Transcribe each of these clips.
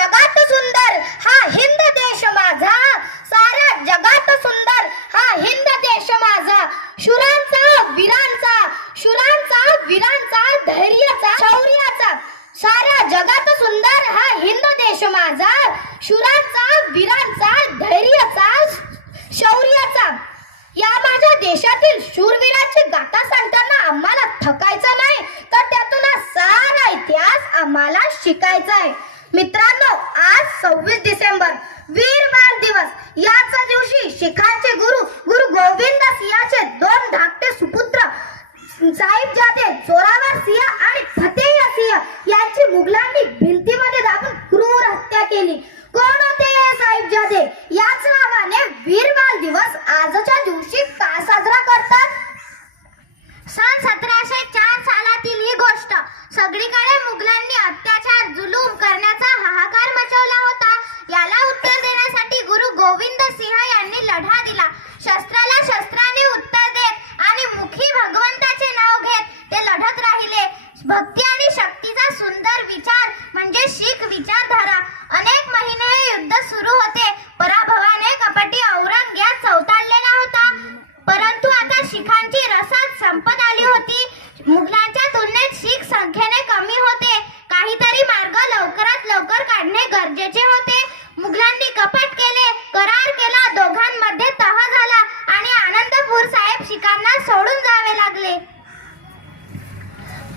जगात सुंदर हा हिंद देश माझा. साऱ्या जगात सुंदर हा हिंद देश माझा. शुरांचा वीरांचा शुरांचा वीरांचा धैर्याचा शौर्याचा. साऱ्या जगात सुंदर हा हिंद देश माझा. शुरांचा वीरांचा धैर्याचा शौर्याचा. या माझ्या देशातील शूरवीरांची गाथा सांगताना आम्हाला थकायचं नाही तर त्यातून सारा इतिहास आम्हाला शिकायचा आहे. सव्वीस डिसेंबर वीर बाल दिवस. याचा दिवशी शिखांचे गुरु गुरु गोविंद सिंहाचे दोन धाकटे सुपुत्र साहिब जाते जोरावर सिंह आणि फतेह सिंह यांची मुघलांनी भिंतीमध्ये दाबून क्रूर हत्या केली. कोण होते हे साहिबजादे याच नावाने वीर बाल दिवस आजच्या दिवशी का साजरा करतात? सन सतराशे चार सालातील ही गोष्ट सगळीकडे मुघलांनी अत्याचार जुलूम करण्याचा हाहाकार मुघलांच्या तुलनेत शीख संख्येने कमी होते. काहीतरी मार्ग लवकरात लवकर काढणे गरजेचे होते. मुघलांनी कपट केले करार केला दोघांमध्ये तह झाला आणि आनंदपूर साहेब शिखांना सोडून जावे लागले.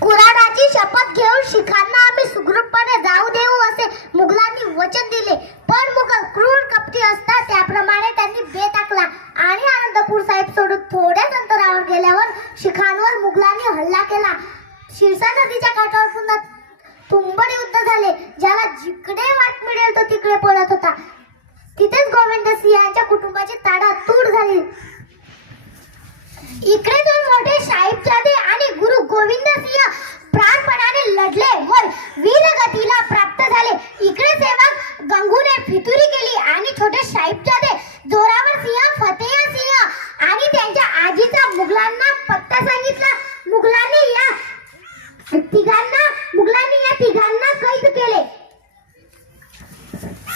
कुराणाची शपथ घेऊन शिखांना आम्ही सुखरूपपणे जाऊ देऊ असे मुघलांनी वचन दिले. पण मुघल क्रूर कपट शिरसा नदीच्या काठावर पुन्हा तुंबड युद्ध झाले. ज्याला जिकडे वाट मिळेल तो तिकडे पळत होता. तिथेच गोविंद सिंह यांच्या कुटुंबाची ताडातूड झाली. इकडे दोन मोठे साहिबजादे आणि गुरु गोविंद सिंह प्राणपणाने लढले व वीरगतीला प्राप्त झाले इकडे सेवक गंगूने फितुरी केली आणि छोटे साहिबजादे जोरावर सिंह फतेह सिंह आणि त्यांच्या आजीचा मुघलांना पत्ता सांगितला मुघलांनी या तिघांना मुघलांनी या तिघांना कैद केले.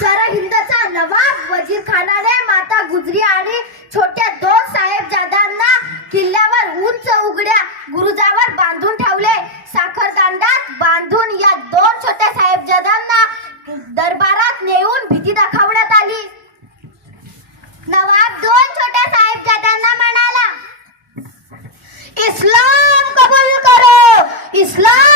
सरहिंदचा नवाब वजीर खानाने माता गुजरी आणि छोट्या दोन साहेबजादांना किल्ल्यावर उंच उघड्या गुरुजावर बांधून ठेवले. साखरकांडात बांधून या दोन छोट्या साहेबजादांना दरबारात नेऊन भीती दाखवण्यात आली. नवाब दोन Islam.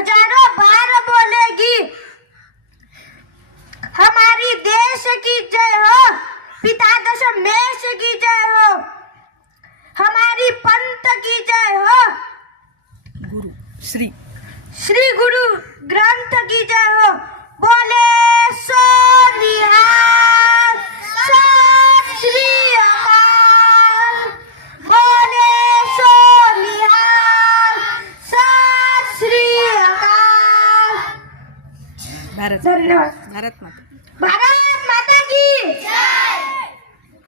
हजारों बार बोलेगी हमारी देश की जय हो पिता दशमेश की जय हो हमारी पंथ की जय हो। गुरु श्री। श्री गुरु ग्रंथ की जय हो। बोले सो निहाल भारत भारत माता भारत माता की